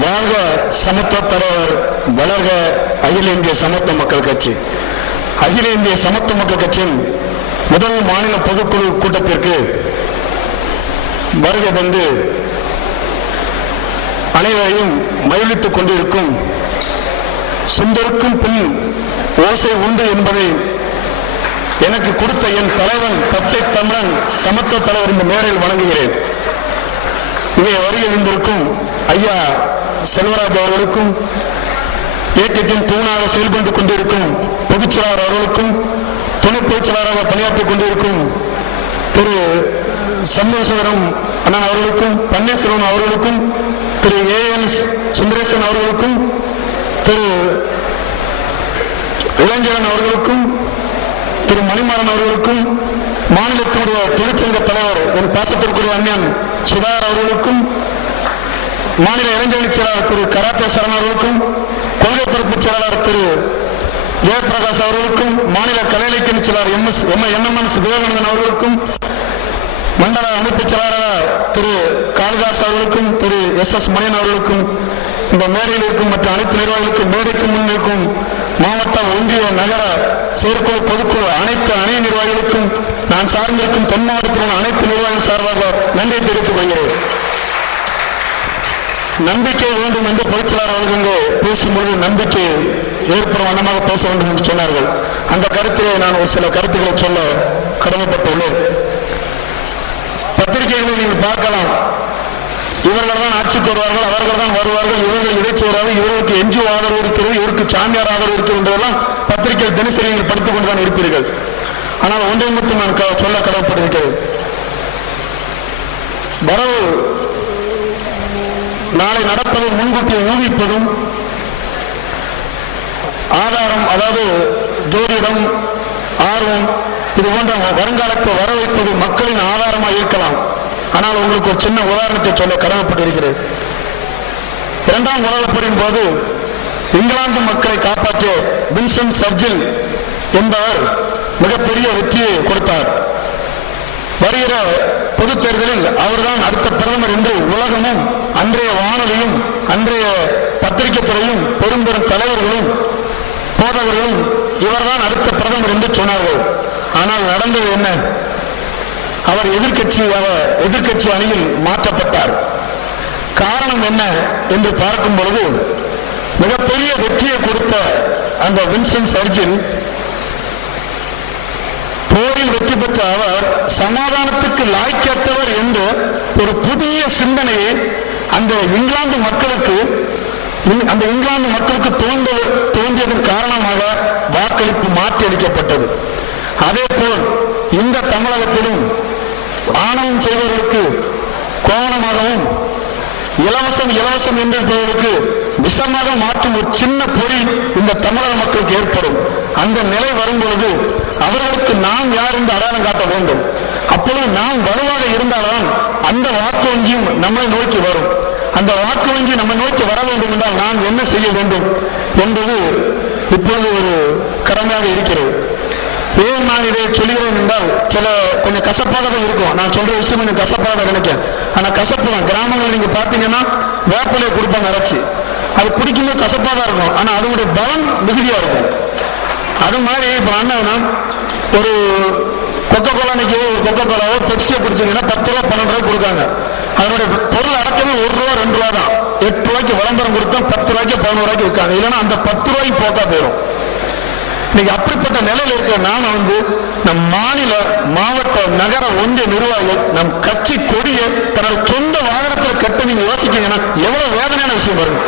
வாழ்க சமத்துவ தலைவர், வளர்க அகில இந்திய சமத்துவ மக்கள் கட்சி. அகில இந்திய சமத்துவ மக்கள் கட்சியின் முதல் மாநில பொதுக்குழு கூட்டத்திற்கு வருகை தந்து அனைவரையும் மகிழ்வித்துக் கொண்டிருக்கும் சுந்தருக்கும் பின் ஓசை உண்டு என்பதை எனக்கு கொடுத்த என் தலைவன் பச்சை தமிழன் சமத்துவ தலைவர் இந்த மேடையில் வழங்குகிறேன். இங்கே வருகை இருந்திருக்கும் ஐயா செல்வராஜ் அவர்களுக்கும், இயக்கத்தின் தூணாக செயல்பட்டு கொண்டிருக்கும் பொதுச் செயலாளர் அவர்களுக்கும், துணை பொதுச் செயலாளராக பணியாற்றிக் கொண்டிருக்கும் திரு சண்முகசுந்தரம் அண்ணன் அவர்களுக்கும், பன்னீர்செல்வம் அவர்களுக்கும், திரு ஏஎன்எஸ் சுந்தரேசன் அவர்களுக்கும், திரு இளஞ்சரன் அவர்களுக்கும், திரு மணிமாறன் அவர்களுக்கும், மாநிலத்தினுடைய தொழிற்சங்க தலைவர் என் பாசத்திற்குரிய அண்ணன் சுதாகர் அவர்களுக்கும், மாநில இளைஞரணி செயலாளர் திரு கராத்தே சரண் அவர்களுக்கும், கொள்கை பரப்பு செயலாளர் திரு ஜெயபிரகாஷ் அவர்களுக்கும், மாநில கலை இலக்கிய செயலாளர் NMS விவேகானந்தன் அவர்களுக்கும், மண்டல அமைப்பு செயலாளர் திரு காளிதாஸ் அவர்களுக்கும், திரு SS மணியன் அவர்களுக்கும், இந்த மேடையில் இருக்கும் மற்ற அனைத்து நிர்வாகிகளுக்கும், மேடைக்கு முன் இருக்கும் மாவட்ட, ஒன்றிய, நகர செயற்குழு, பொதுக்குழு அனைத்து அணை நிர்வாகிகளுக்கும், நான் சார்ந்திருக்கும் தென் மாவட்டத்தில் அனைத்து நிர்வாகிகள் சார்பாக நன்றி தெரிவித்துக் கொள்கிறேன். நம்பிக்கை வேண்டும் என்று பொதுச்செயலாளர் அவர்கள் பேசும்பொழுது நம்பிக்கை ஏற்படும் வண்ணமாக பேச வேண்டும் என்று சொன்னார்கள். அந்த கருத்திலே நான் ஒரு சில கருத்துக்களை சொல்ல கடமைப்பட்டுள்ளேன். பத்திரிகைகளை நீங்கள் பார்க்கலாம், இவர்கள் தான் ஆட்சிக்கு வருவார்கள், அவர்கள் தான் வருவார்கள், இவர்கள் இதை செய்வார்கள், இவர்களுக்கு NGO ஆதரவு இருக்கிறது, இவருக்கு சாமியார் ஆதரவு இருக்கிறது என்றெல்லாம் பத்திரிகை தினசரி நீங்கள் படித்துக் கொண்டுதான் இருப்பீர்கள். ஆனால் ஒன்றை மட்டும் நான் சொல்ல கடமைப்பட்டிருக்கிறேன். வரவு நாளை நடப்பதை முன்கூட்டி ஊகிப்பதும், ஆதாரம் அதாவது ஜோதிடம், ஆர்வம், இது போன்ற வருங்காலத்தை வர வைப்பது மக்களின் ஆதாரமாக இருக்கலாம். ஆனால் உங்களுக்கு ஒரு சின்ன உதாரணத்தை சொல்ல கடமைப்பட்டிருக்கிறேன். இரண்டாம் உலகப் போரின் போது இங்கிலாந்து மக்களை காப்பாற்றிய வின்சென்ட் சர்ச்சில் என்பவர் மிகப்பெரிய வெற்றியை கொடுத்தார். வருகிற பொது தேர்தலில் அவர்தான் அடுத்த பிரதமர் என்று உலகமும், அன்றைய வானொலியும், அன்றைய பத்திரிகை துறையும், பெரும் பெரும் தலைவர்களும் போதவர்களும் இவர்தான் அடுத்த பிரதமர் என்று சொன்னார்கள். ஆனால் நடந்தது என்ன? அவர் எதிர்கட்சி அணியில் மாற்றப்பட்டார். காரணம் என்ன என்று பார்க்கும் பொழுது, மிகப்பெரிய வெற்றியை கொடுத்த அந்த வின்சென்ட் சர்ச்சில் போரில் வெற்றி பெற்ற அவர் சமாதானத்துக்கு லாய்க்கேற்றவர் என்று ஒரு புதிய சிந்தனையை அந்த இங்கிலாந்து மக்களுக்கு தோன்றியதன் காரணமாக வாக்களிப்பு மாற்றி அளிக்கப்பட்டது. அதே போல் இந்த தமிழகத்திலும் ஆணவம் செய்வதற்கு கோவணமாகவும் இலவசம் என்பவர்களுக்கு விஷமாக மாற்றும் ஒரு சின்ன பொறி இந்த தமிழக மக்களுக்கு ஏற்படும். அந்த நிலை வரும்பொழுது அவர்களுக்கு நாம் யார் என்று அடையாளம் காட்ட வேண்டும். அப்பொழுது நாம் வலுவாக இருந்தால்தான் அந்த வாக்கு வங்கியும் நம்மை நோக்கி வரும். அந்த வாக்கு வங்கி நம்மை நோக்கி வர வேண்டும் என்றால் நாம் என்ன செய்ய வேண்டும் என்பது இப்பொழுது ஒரு கடமையாக இருக்கிறது. ஏன் நான் இதை சொல்கிறேன் என்றால், கொஞ்சம் கசப்பாக தான் இருக்கும். நான் சொல்ற விஷயம் கொஞ்சம் கசப்பாக தான் நினைக்கிறேன். ஆனால் கசப்பு தான். கிராமங்கள் நீங்க பார்த்தீங்கன்னா வேப்பிலையை கொடுப்பாங்க அரைச்சி, அது குடிக்கும்போது கசப்பாக தான் இருக்கும். ஆனால் அதனுடைய பலன் மிகுதியா இருக்கும். அது மாதிரி இப்போ அண்ணன் ஒரு கொக்கோலா, இன்னைக்கு ஒரு கொக்கோலாவோ பெப்சியை குடிச்சிங்கன்னா 10 ரூபா 12 ரூபாய் கொடுக்காங்க. அதனுடைய பொருள் அடக்கமே 1 ரூபா 2 ரூபா தான். 8 ரூபாய்க்கு விளம்பரம் கொடுத்தா 10 ரூபாய்க்கு 11 ரூபாய்க்கு விற்காங்க. இல்லைன்னா அந்த 10 ரூபாய்க்கு போக்கா போயிடும். இன்னைக்கு அப்படிப்பட்ட நிலையில் இருக்க நான் நம் மாநில, மாவட்ட, நகர, ஒன்றிய நிர்வாகிகள் நம் கட்சி கொடியை தனது சொந்த வாகனத்தில் கட்ட நீங்க யோசிக்கீங்கன்னா எவ்வளவு வேதனையான விஷயம் வரும்.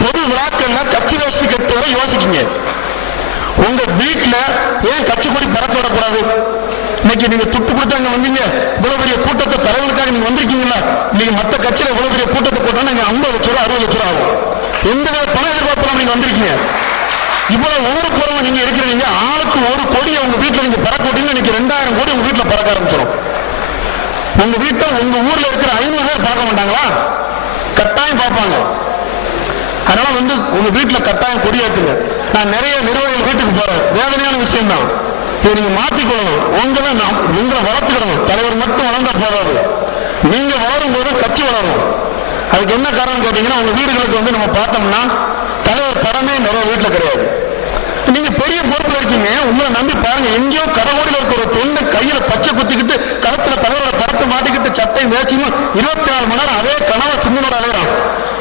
பொது விழாக்கள்ல கட்சி வசதி கட்டு வரை யோசிக்கீங்க. உங்க வீட்டுல ஏன் கட்சி கொடி பறக்க விடக்கூடாது? இன்னைக்கு நீங்க துட்டு கொடுத்தாங்க வந்தீங்க, இவ்வளவு பெரிய கூட்டத்தை தலைவருக்காக நீங்க வந்திருக்கீங்களா? நீங்க மற்ற கட்சியில இவ்வளவு பெரிய கூட்டத்தை போட்டா நீங்க 50 லட்ச ரூபா 60 லட்ச ரூபா ஆகும். எந்த பணம் எதிர்பார்ப்பெல்லாம் நீங்க வந்திருக்கீங்க. இவ்வளவு ஊரு போறவங்க நீங்க இருக்கிறீங்க, ஆளுக்கு 1 கோடி உங்க வீட்டுல நீங்க பறக்க விட்டீங்கன்னா இன்னைக்கு 2000 கோடி உங்க வீட்டுல பறக்க ஆரம்பிச்சிடும். உங்க வீட்டை உங்க ஊர்ல இருக்கிற 500 பேர் பார்க்க மாட்டாங்களா? கட்டாயம் பார்ப்பாங்க. அதனால உங்க வீட்டுல கட்டாயம் கொடியேற்றுங்க. நான் நிறைய நிர்வாகிகள் வீட்டுக்கு போறேன். வேதனையான விஷயம் தான். இதை நீங்க மாற்றிக்கொள்ளணும். உங்களை வளர்த்துக்கணும். தலைவர் மட்டும் வளர்ந்தா போதாது. நீங்க வளரும் போது கட்சி வளரும். அதுக்கு என்ன காரணம் கேட்டீங்கன்னா, உங்க வீடுகளுக்கு வந்து நம்ம பார்த்தோம்னா தலைவர் படமே நிறைய வீட்டில் கிடையாது. நீங்க பெரிய பொறுப்புல இருக்கீங்க, உங்களை நம்பி பாருங்க, எங்கேயோ கடவுளில் இருக்கிற ஒரு தொண்டை கையில பச்சை குத்திக்கிட்டு கழுத்துல தலைவரோட படத்தை மாட்டிக்கிட்டு சட்டை மேய்ச்சியும் 24 மணி நேரம் அதே கனவை சிந்தனோட அலைகிறான்.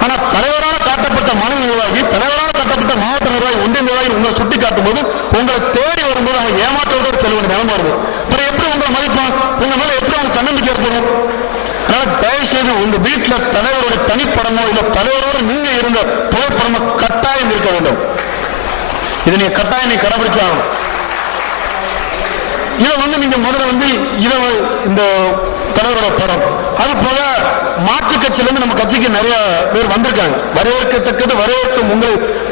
ஆனா தலைவரால் காட்டப்பட்ட மாநில நிர்வாகி, தலைவரால் காட்டப்பட்ட மாவட்ட நிர்வாகி, ஒன்றிய நிர்வாகி உங்களை சுட்டி காட்டும் போது உங்களை தேடி வரும்போது அவன் ஏமாற்றுவதோடு செல்ல வேண்டிய நிலைமை வருது. அப்புறம் எப்படி உங்களை மதிப்பான்? உங்க மேல எப்படி அவங்க தன்னம்பிக்கை ஏற்படும்? அதனால தயவு செய்து உங்க வீட்டுல தலைவருடைய தனிப்படமோ இல்ல தலைவரோடு நீங்க இருந்த புகைப்படமோ கட்டாயம் இருக்க வேண்டும். இதை நீங்க கட்டாயம் நீ கடைபிடிச்சாகணும். இதை வந்து நீங்க முதல்ல வந்து இதை இந்த தலைவரோட படம், அது போல மாற்று கட்சியிலிருந்து நம்ம கட்சிக்கு நிறைய பேர் வந்திருக்காங்க. வரவேற்கத்தக்கது வரவேற்கும்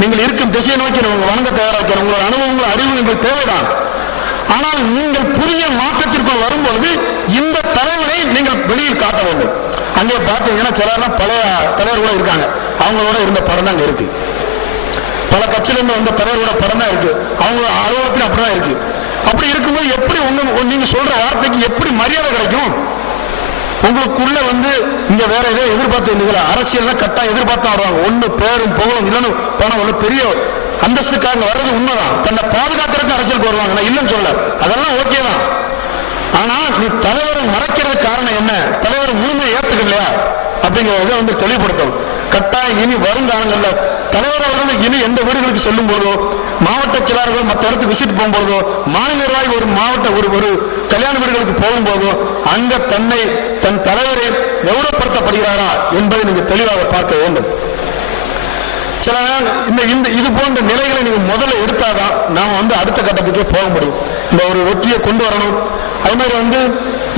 நீங்கள் இருக்கும் திசையை நோக்கி நம்ம வணங்க தயாராக்கிறோம். உங்களோட அனுபவங்கள் அறிவு எங்களுக்கு தேவைதான். ஆனால் நீங்கள் புதிய மாற்றத்திற்குள் வரும்பொழுது இந்த தலைவரை நீங்கள் வெளியில் காட்ட வேண்டும். அங்கே பார்த்தீங்கன்னா சிலர்லாம் பழைய தலைவர்களோட இருக்காங்க, அவங்களோட இருந்த படம் தான் அங்கே இருக்கு. பல கட்சியிலிருந்து வந்த தலைவரோட படம் தான் இருக்கு, அவங்க அலுவலகத்தில் அப்படிதான் இருக்கு. அப்படி இருக்கும்போது எப்படி நீங்க சொல்ற வார்த்தைக்கு எப்படி மரியாதை கிடைக்கும்? உங்களுக்குள்ள வந்து இங்க வேற ஏதோ எதிர்பார்த்து இல்லைங்களா? அரசியல் கட்டாயம் எதிர்பார்த்தா வருவாங்க. ஒண்ணு பேரும் புகழும் இல்லைன்னு பணம் ஒண்ணு பெரிய அந்தஸ்துக்காக வர்றது உண்மைதான். தன்னை பாதுகாக்கிறதுக்கு அரசியலுக்கு வருவாங்க, நான் இல்லைன்னு சொல்ல, அதெல்லாம் ஓகே தான். ஆனா நீ தலைவரை மறைக்கிறது காரணம் என்ன? தலைவர் முழுமையை ஏத்துக்கலையா அப்படிங்கிறத வந்து தெளிவுபடுத்தும். கட்டாயம் இனி வருங்காலங்கள்ல தலைவர் அவர்கள் இனி எந்த வீடுகளுக்கு செல்லும் பொழுதோ, மாவட்ட செயலாளர்கள் மற்ற இடத்துக்கு விசிட் போகும்போதோ, மாநில நிர்வாகி ஒரு மாவட்ட ஒரு கல்யாண வீடுகளுக்கு போகும்போதோ அங்க தன் தலைவரை கௌரவப்படுத்தப்படுகிறாரா என்பதை நீங்க தெளிவாக பார்க்க வேண்டும். சில இது போன்ற நிலைகளை நீங்க முதல்ல எடுத்தாதான் நாம வந்து அடுத்த கட்டத்துக்கே போக முடியும். இந்த ஒரு வெற்றியை கொண்டு வரணும். அது மாதிரி வந்து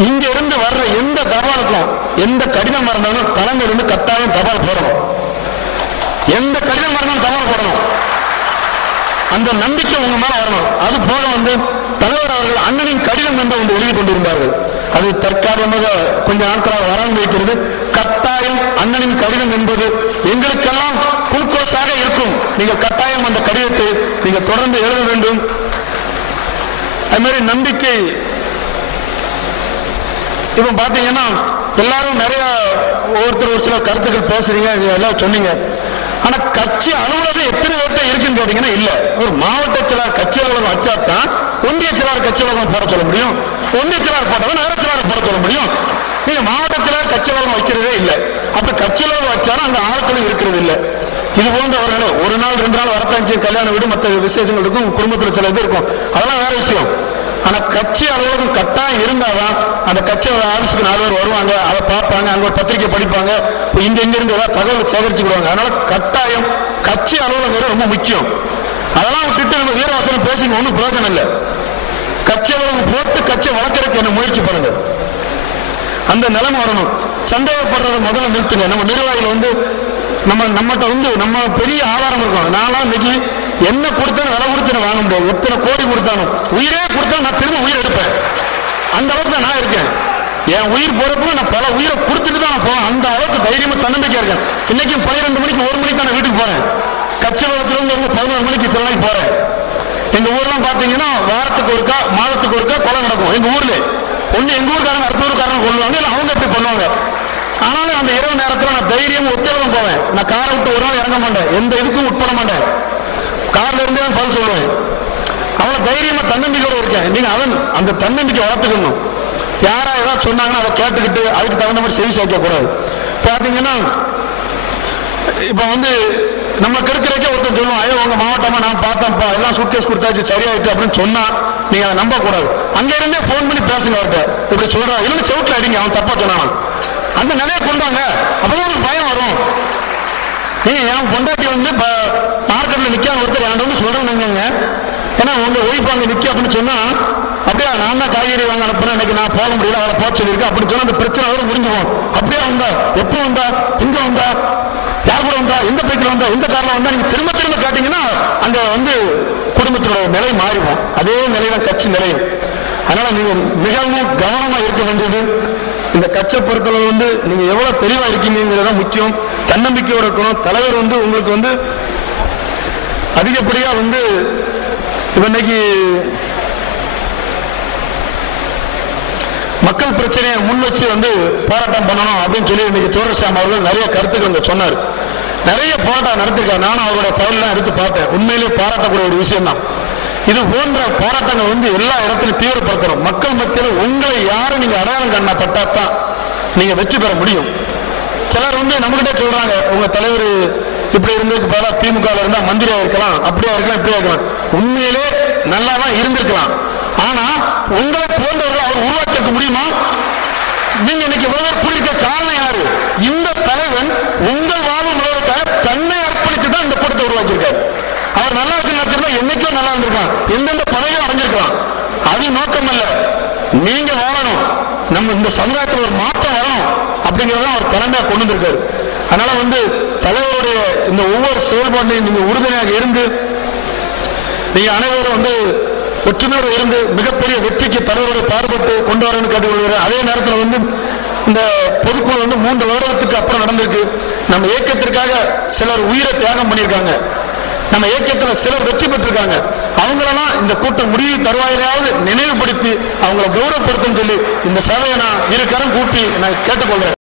இங்க இருந்து வர்ற எந்த தபாலுக்கும் எந்த கடிதம் இருந்தாலும் தலைமையில இருந்து கட்டாயம் தபால் போடணும். எந்த கடிதம் இருந்தாலும் தபால் போடணும். அந்த நம்பிக்கை உங்க மேல வரணும். அது போல வந்து தலைவர் அவர்கள் அண்ணனின் கடிதம் என்று ஒன்று எழுதி கொண்டிருந்தார்கள். அது தற்காலிகமாக கொஞ்ச நாட்களாக வராமல் இருக்கிறது. கட்டாயம் அண்ணனின் கடிதம் என்பது எங்களுக்கெல்லாம் குளுக்கோஸாக இருக்கும். நீங்கள் கட்டாயம் அந்த கடிதத்தை நீங்க தொடர்ந்து எழுத வேண்டும். அது மாதிரி நம்பிக்கை இப்ப பாத்தீங்கன்னா எல்லாரும் நிறைய ஒவ்வொருத்தர் ஒரு சில கருத்துக்கள் பேசுறீங்க, எல்லாம் சொன்னீங்க. ஆனா கட்சி அலுவலகம் எத்தனை பேர்ட்ட இருக்குன்னு கேட்டீங்கன்னா இல்ல. ஒரு மாவட்ட செயலாளர் கட்சி அலுவலகம் வச்சாத்தான் ஒன்றிய செயலாளர் கட்சி அலுவலகம் போட சொல்ல முடியும். ஒன்றிய செயலாளர் போட்டவன் நகர செயலாளர் போட சொல்ல முடியும். நீங்க மாவட்ட செயலாளர் கட்சி அலுவலகம் வைக்கிறதே இல்லை. அப்ப கட்சி அலுவலகம் வச்சாலும் அங்க ஆட்களும் இருக்கிறது இல்லை. இது போன்ற ஒரு நாள் 2 நாள் வரத்தாச்சு கல்யாண வீடு மற்ற விசேஷங்கள் இருக்கும், குடும்பத்தில் சில இது இருக்கும், அதெல்லாம் வேற விஷயம். ஆனா கட்சி அலுவலகம் கட்டாயம் இருந்தாதான் அந்த கட்சி ஆபீஸுக்கு 4 பேர் வருவாங்க, அதை பார்ப்பாங்க, அங்க ஒரு பத்திரிகை படிப்பாங்க, இங்க இருந்து ஏதாவது தகவல் சேகரிச்சுக்கிடுவாங்க. அதனால கட்டாயம் கட்சி அலுவலகம் ரொம்ப முக்கியம். அதெல்லாம் விட்டுட்டு நம்ம வீரவாசனம் பேசிங்க ஒன்றும் பிரயோஜனம் இல்லை. கட்சி அலுவலகம் போட்டு கட்சியை வளர்க்கறதுக்கு என்ன முயற்சி பண்ணுங்க. அந்த நிலைமை வரணும். சந்தேகப்படுறத முதல்ல நிறுத்துங்க. நம்ம நிர்வாகிகள் வந்து நம்மகிட்ட வந்து நம்ம பெரிய ஆதாரம் இருக்கும். நான்லாம் இன்னைக்கு என்ன கொடுத்தாலும் விலை கொடுத்து வாங்க முடியாது. எத்தனை கோடி கொடுத்தாலும் உயிரே கொடுத்தாலும் நான் திரும்ப உயிர் எடுப்பேன். அந்த அளவுக்கு நான் இருக்கேன். என் உயிர் போறப்ப நான் பல உயிரை கொடுத்துட்டு தான் போவேன். அந்த அளவுக்கு தைரியமா தன்னம்பிக்கை இருக்கேன். இன்னைக்கும் 12 மணிக்கு 1 மணிக்கு தான் வீட்டுக்கு போறேன். கட்சி வளர்த்துல 11 மணிக்கு சில நாளைக்கு போறேன். எங்க ஊர்லாம் பாத்தீங்கன்னா வாரத்துக்கு ஒருக்கா மாதத்துக்கு ஒருக்கா கொலை நடக்கும். எங்க ஊர்ல ஒண்ணு எங்க ஊருக்காரங்க அடுத்த ஊருக்காரங்க கொள்ளுவாங்க, இல்லை அவங்க எப்படி பண்ணுவாங்க. ஆனாலும் அந்த இரவு நேரத்தில் நான் தைரியம் ஒத்துழைப்பும் போவேன். நான் காரை விட்டு ஒரு நாள் இறங்க மாட்டேன், எந்த இதுக்கும் உட்பட மாட்டேன். கார்ல இருந்தே நான் பதில் சொல்லுவேன். அவ்வளவு தைரியமா தன்னம்பிக்கையோட இருக்கேன். நீங்க அந்த தன்னம்பிக்கை வளர்த்துக்கணும். யாரா ஏதாவது சொன்னாங்கன்னா அதை கேட்டுக்கிட்டு அதுக்கு தகுந்த மாதிரி செவி சேர்க்க கூடாது. பாத்தீங்கன்னா இப்ப வந்து நம்ம கெடுக்கிறக்கே ஒருத்தர் சொல்லுவோம், ஐயோ உங்க மாவட்டமா நான் பார்த்தேன்ப்பா, எல்லாம் சூட்கேஸ் கொடுத்தாச்சு சரியாயிட்டு அப்படின்னு சொன்னா நீங்க அதை நம்ப கூடாது. அங்க இருந்தே போன் பண்ணி பேசுங்க அவர்கிட்ட, இப்படி சொல்றான் இல்லைன்னு செவுட்டில் அடிங்க, அவன் தப்பா சொன்னான். அந்த நிலையை கொண்டாங்க, அப்பதான் உங்களுக்கு பயம் வரும். நீங்க என் பொண்டாட்டி வந்து மார்க்கெட்ல நிக்காம ஒருத்தர் என் வந்து சொல்றேன்னு, ஏன்னா உங்க ஒய்ஃப் அங்க நிக்க அப்படின்னு சொன்னா, அப்படியே நான் தான் காய்கறி வாங்க அனுப்புறேன், இன்னைக்கு நான் போக முடியல, அவளை போக சொல்லியிருக்கேன் அப்படின்னு சொன்னா அந்த பிரச்சனை வரும், முடிஞ்சுவோம். அப்படியே வந்தா, எப்போ வந்தா, எங்க வந்தா, யார் கூட வந்தா, எந்த பைக்கில் வந்தா, எந்த காரில் வந்தா, நீங்க திரும்ப திரும்ப கேட்டீங்கன்னா அங்க வந்து குடும்பத்தோட நிலை மாறிடும். அதே நிலையில கட்சி நிலையும். அதனால நீங்க மிகவும் கவனமா இருக்க வேண்டியது. இந்த கட்சியை பொறுத்தளவு வந்து நீங்க எவ்வளவு தெளிவா இருக்கீங்கிறதான் முக்கியம். தன்னம்பிக்கையோட இருக்கணும். தலைவர் வந்து உங்களுக்கு வந்து அதிகப்படியா வந்து இன்னைக்கு மக்கள் பிரச்சனையை முன் வச்சு போராட்டம் பண்ணணும் அப்படின்னு சொல்லி இன்னைக்கு தோரசாமி அவர்கள் நிறைய கருத்துக்கள் சொன்னார். நிறைய போராட்டம் நடத்திருக்காரு. நானும் அவரோட ஃபைல்லாம் எடுத்து பார்த்தேன். உண்மையிலேயே பாராட்டக்கூடிய ஒரு விஷயம் தான். இது போன்ற போராட்டங்கள் எல்லா இடத்திலும் தீவிரப்படுத்தணும். மக்கள் மத்தியில் உங்களை யாரும் நீங்க அடையாளம் காணப்பட்டாதான் நீங்க வெற்றி பெற முடியும். சிலர் நம்மகிட்ட சொல்றாங்க, உங்க தலைவர் இப்படி இருந்ததுக்கு பதிலாக திமுக இருந்தா மந்திரியா இருக்கலாம், அப்படியா இருக்கலாம், இப்படியா இருக்கலாம். உண்மையிலே நல்லா தான் இருந்திருக்கலாம். ஆனா உங்களை போன்றவர்கள் அவர் உருவாக்க முடியுமா? நீங்க இன்னைக்கு கூடியிருக்க காரணம் யாரு? இந்த தலைவன் உங்கள் வாழ்வு முதலுக்காக தன்னை அர்ப்பணித்து தான் இந்த கூட்டத்தை உருவாக்கியிருக்காரு. அவர் நல்லா இருக்குன்னா என்னைக்கும் நல்லா இருந்திருக்கலாம், எந்தெந்த பதவியும் அடைஞ்சிருக்கலாம். அது நோக்கம் அல்ல. நீங்க வாழணும், நம்ம இந்த சமுதாயத்தில் ஒரு மாற்றம் வரணும் அப்படிங்கிறத அவர் தலைமையாக கொண்டு வந்திருக்காரு. அதனால தலைவருடைய இந்த ஒவ்வொரு செயல்பாட்டையும் நீங்க உறுதுணையாக இருந்து நீங்க அனைவரும் ஒற்றுமையோடு இருந்து மிகப்பெரிய வெற்றிக்கு தலைவருடைய பாடுபட்டு கொண்டு வரணும்னு கேட்டுக்கொள்கிறேன். அதே நேரத்தில் இந்த பொதுக்குழு 3 வருடத்துக்கு அப்புறம் நடந்திருக்கு. நம்ம இயக்கத்திற்காக சிலர் உயிரை தியாகம் பண்ணியிருக்காங்க. நம்ம இயக்கத்தில் சிலர் வெற்றி பெற்றிருக்காங்க. அவங்களெல்லாம் இந்த கூட்டம் முடிவு தருவாயிலாவது நினைவுபடுத்தி அவங்களை கௌரவப்படுத்தும் சொல்லி இந்த சபையை நான் 2 கரம் கூப்பி நான் கேட்டுக்கொள்றேன்.